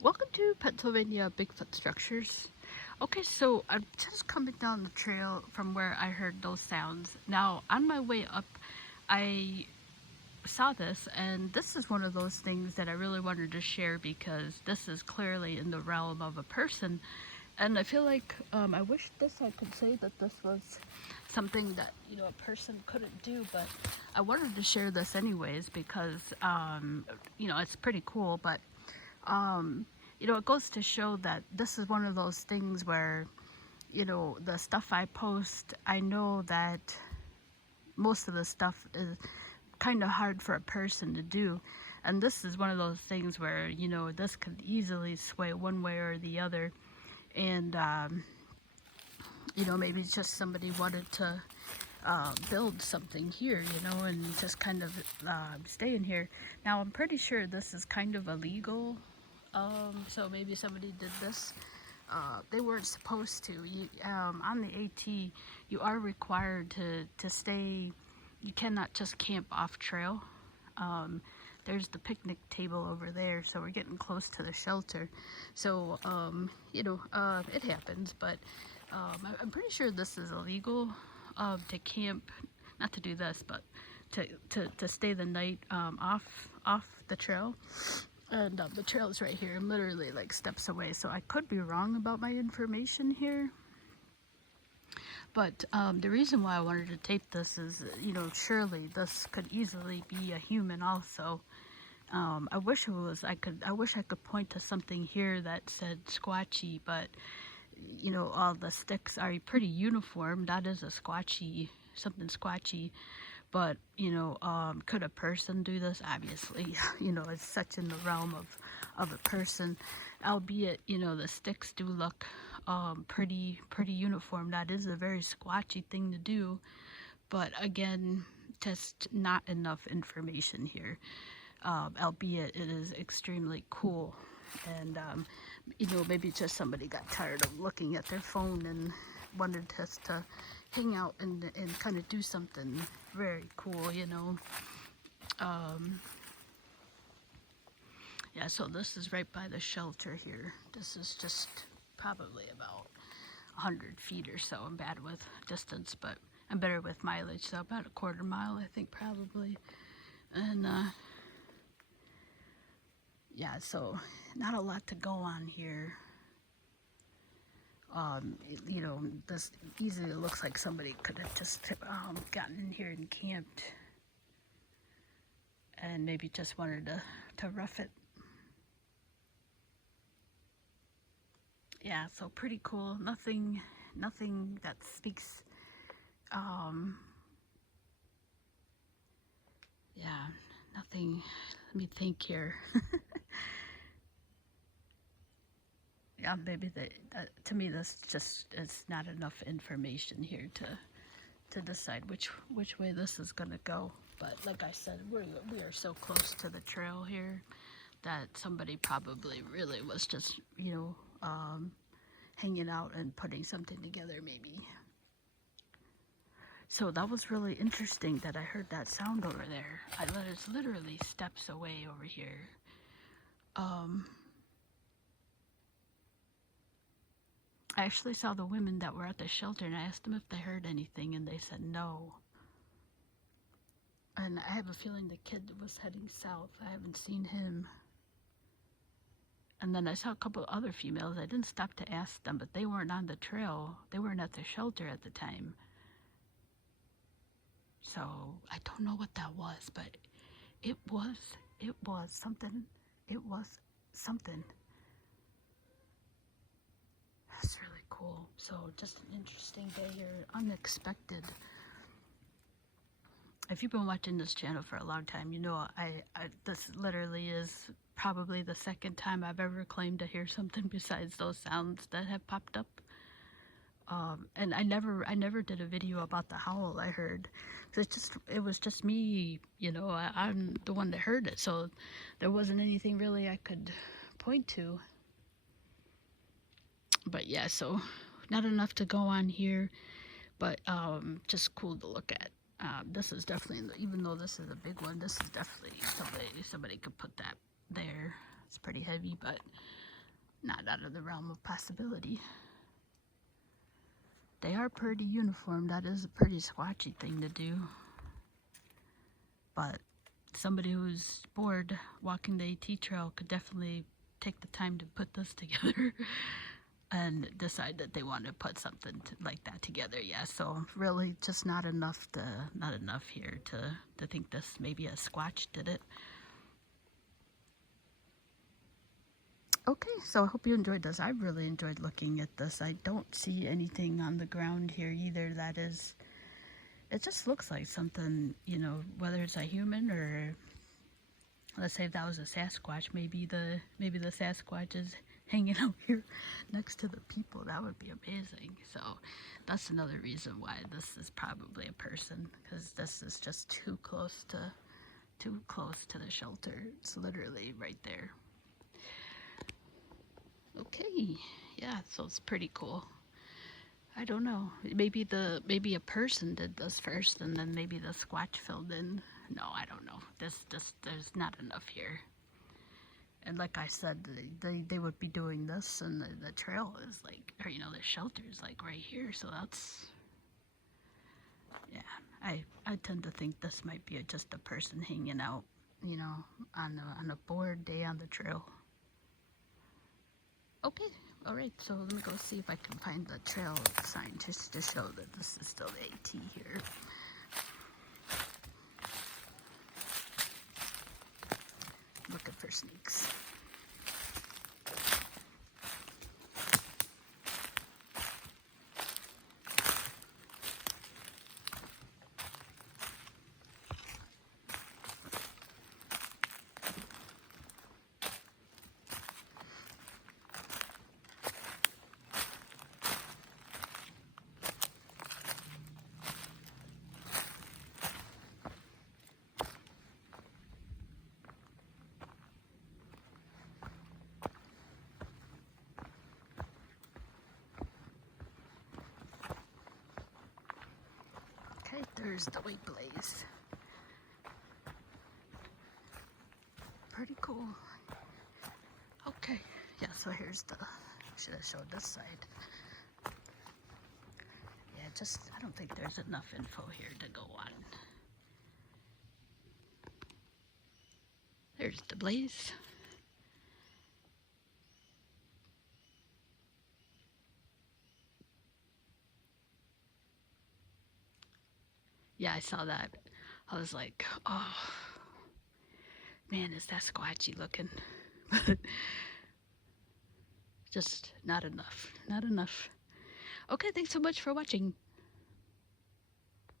Welcome to Pennsylvania Bigfoot Structures. Okay, so I'm just coming down the trail from where I heard those sounds. Now, on my way up, I saw this, and this is one of those things that I really wanted to share because this is clearly in the realm of a person. And I feel like I wish I could say that this was something that a person couldn't do, but I wanted to share this anyways because it's pretty cool. But it goes to show that this is one of those things where, the stuff I post, I know that most of the stuff is kind of hard for a person to do. And this is one of those things where, this could easily sway one way or the other. And, maybe just somebody wanted to build something here, and just kind of stay in here. Now, I'm pretty sure this is kind of illegal. So maybe somebody did this. They weren't supposed to. On the AT, you are required to stay. You cannot just camp off trail. There's the picnic table over there, so we're getting close to the shelter. So, it happens, but I'm pretty sure this is illegal to camp, not to do this, but to stay the night off the trail. And the trail is right here. I'm literally like steps away, so I could be wrong about my information here. But the reason why I wanted to tape this is, surely this could easily be a human also. I wish it was. I wish I could point to something here that said Squatchy, but all the sticks are pretty uniform. That is a Squatchy, something Squatchy. But could a person do this? Obviously, it's such in the realm of a person. Albeit, the sticks do look pretty uniform. That is a very Squatchy thing to do. But again, just not enough information here. Albeit it is extremely cool. And maybe just somebody got tired of looking at their phone and wanted us to hang out and kind of do something very cool, yeah, so this is right by the shelter here. This is just probably about 100 feet or so. I'm bad with distance, but I'm better with mileage, so about a quarter mile, I think, probably. And yeah, so not a lot to go on here. This easily looks like somebody could have just gotten in here and camped and maybe just wanted to rough it. Yeah, so pretty cool. Nothing that speaks, yeah, nothing. Let me think here. Yeah, maybe to me this just is not enough information here to decide which way this is gonna go. But like I said, we are so close to the trail here that somebody probably really was just hanging out and putting something together maybe. So that was really interesting that I heard that sound over there. It's literally steps away over here. I actually saw the women that were at the shelter and I asked them if they heard anything and they said no. And I have a feeling the kid was heading south. I haven't seen him. And then I saw a couple of other females. I didn't stop to ask them, but they weren't on the trail. They weren't at the shelter at the time. So I don't know what that was, but it was something. It was something. That's really cool. So just an interesting day here, unexpected. If you've been watching this channel for a long time, this literally is probably the second time I've ever claimed to hear something besides those sounds that have popped up. And I never did a video about the howl I heard. It was just me, I'm the one that heard it, so there wasn't anything really I could point to. But yeah, so not enough to go on here, but just cool to look at. This is definitely, even though this is a big one, this is definitely somebody could put that there. It's pretty heavy, but not out of the realm of possibility. They are pretty uniform. That is a pretty squatchy thing to do. But somebody who's bored walking the AT trail could definitely take the time to put this together and decide that they want to put something like that together. Yeah, so really just not enough here to think this maybe a Squatch did it. Okay, so I hope you enjoyed this. I really enjoyed looking at this. I don't see anything on the ground here either that is, it just looks like something, you know, whether it's a human or, let's say if that was a Sasquatch, maybe the Sasquatch is hanging out here next to the people. That would be amazing. So that's another reason why this is probably a person, because this is just too close to the shelter. It's literally right there. Okay, yeah, so it's pretty cool. I don't know. Maybe a person did this first, and then maybe the Squatch filled in. No, I don't know. There's not enough here. And like I said, they would be doing this, and the trail is like, or you know, the shelter is like right here. So that's, yeah. I tend to think this might be just a person hanging out, you know, on a bored day on the trail. Okay, all right, so let me go see if I can find the trail sign just to show that this is still the AT here. Looking for snakes. Okay, there's the White Blaze. Pretty cool. Okay, yeah, so here's the, should have showed this side. Yeah, just, I don't think there's enough info here to go on. There's the blaze. Yeah, I saw that. I was like, oh, man, is that squatchy looking? But just not enough. Not enough. Okay, thanks so much for watching.